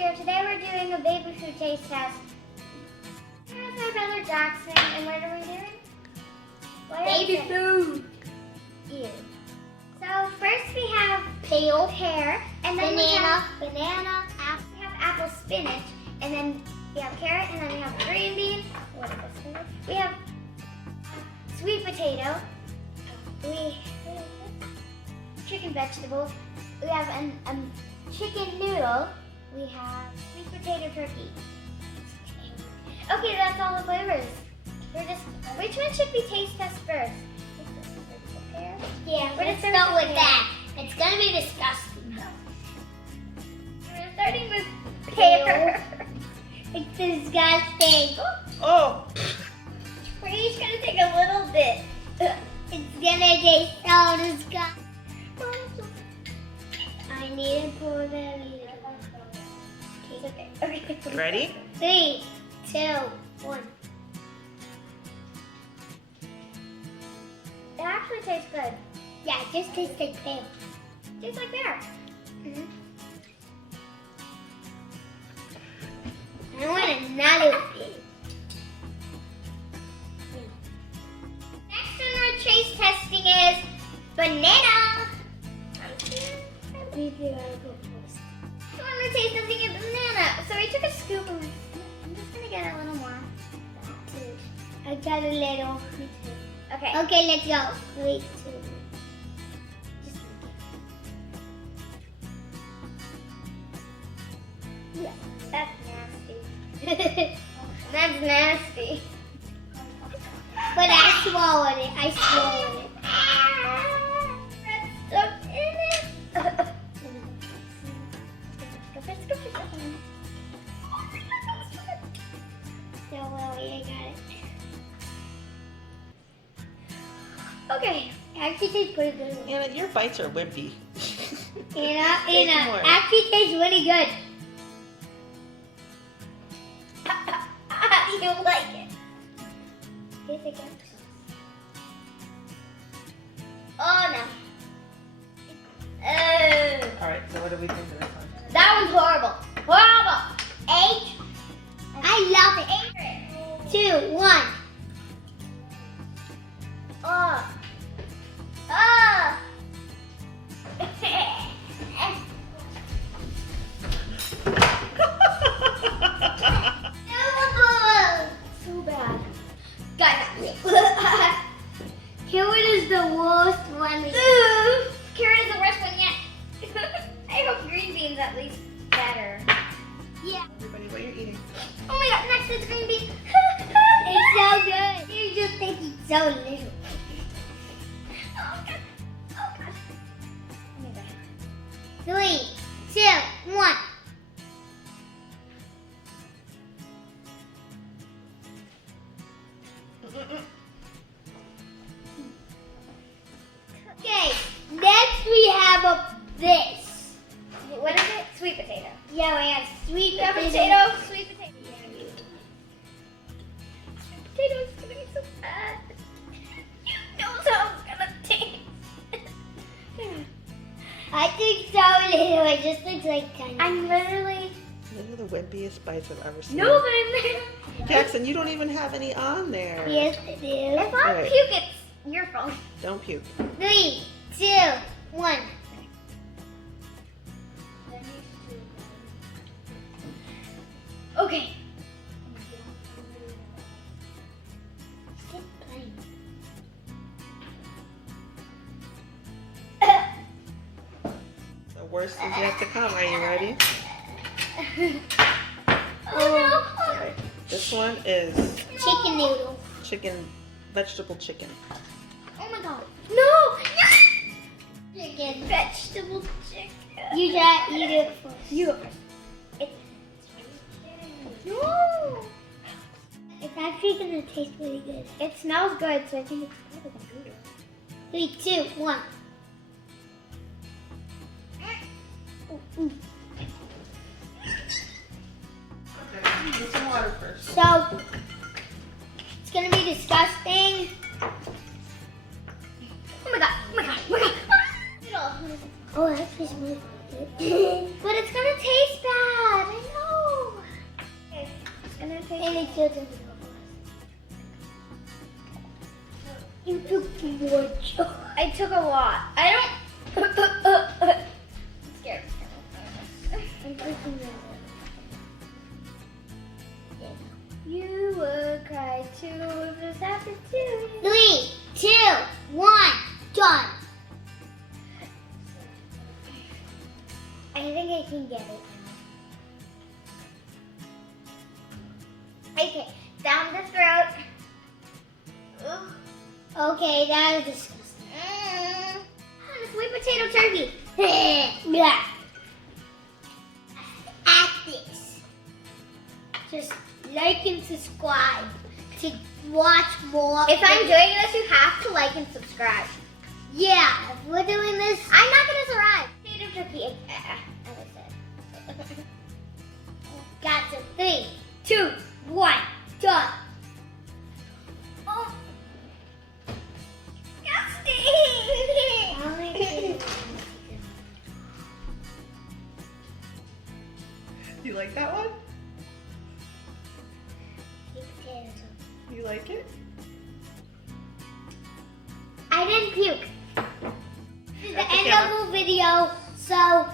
here. Today we're doing a baby food taste test. Here's my brother Jackson, and what are we doing? Baby food. Ew. So first we have pear, and then banana, apple. We have apple spinach, and then we have carrot, and then we have green bean. What is this? We have sweet potato. We have chicken vegetables. We have chicken noodle. We have sweet potato turkey. Okay, that's all the flavors. Which one should we taste test first? Pear? Yeah, let's start with that. It's gonna be disgusting though. We're starting with pear. It's disgusting. Oh! We're each gonna take a little bit. It's gonna taste so disgusting. I need to pour that in. Okay. Ready? 3, 2, 1. It actually tastes good. Yeah, it just tastes like pear. Tastes like pear. I want another bit. Next one we're taste testing is banana. So when we're taste testing is banana. So we took a scoop of, I'm just gonna get a little more. I got a little. Okay. Okay, let's go. 3, 2. Yeah, that's nasty. That's nasty. But I swallowed it. I swallowed it. That's stuck in it. Don't worry, I got it. Okay, actually tastes pretty good. Anna, your bites are wimpy. Anna, actually tastes really good. You don't like it. Taste again. Oh no. Alright, so what do we think of this one? That one's horrible. Horrible. 8. I love it. 8. 2, 1. Oh. Oh. So bad. Guys, carrot is the worst one. Carrot is the worst one yet. I hope green beans at least better. Yeah. Everybody, what you're eating? Oh my god, next is green bean. It's so good. You just think it's so little. Oh god. Oh god. Oh my god. 3, 2, 1. Okay, next we have this. What is it? Sweet potato. Yeah, we have sweet potato. Sweet potato. Sweet potato is gonna be so bad. You know how it's gonna taste. I think so little. It just looks like tiny. I'm literally. Those are the wimpiest bites I've ever seen. No, but I'm literally. Jackson, you don't even have any on there. Yes, I do. If I Right. puke, it's your fault. Don't puke. 3, 2, 1. Okay. The worst is yet to come. Are you ready? Oh no. Alright. This one is Chicken noodle. vegetable chicken. Oh my god. No! Chicken. Vegetable chicken. You do it first. You go first. No! It's actually gonna taste really good. It smells good, so I think it's probably gonna be good. 3, 2, 1. Get some water first. So, it's gonna be disgusting. Oh my god, oh my god, oh my god. Oh, that tastes really good. But it's gonna taste bad. I know. You took more. I took a lot. I don't. I'm scared. I'm freaking nervous. You would cry too if this happened to you. 3, 2, 1, done. I think I can get it now. Okay, down the throat. Ugh. Okay, that is disgusting. Sweet potato turkey. Yeah. At this. Just like and subscribe to watch more. If I'm doing this, you have to like and subscribe. Yeah, if we're doing this, I'm not gonna survive. Potato turkey. As I said. Got to 3, 2, 1, done. Oh. You like that one? You like it? I didn't puke. This is the end of the video, so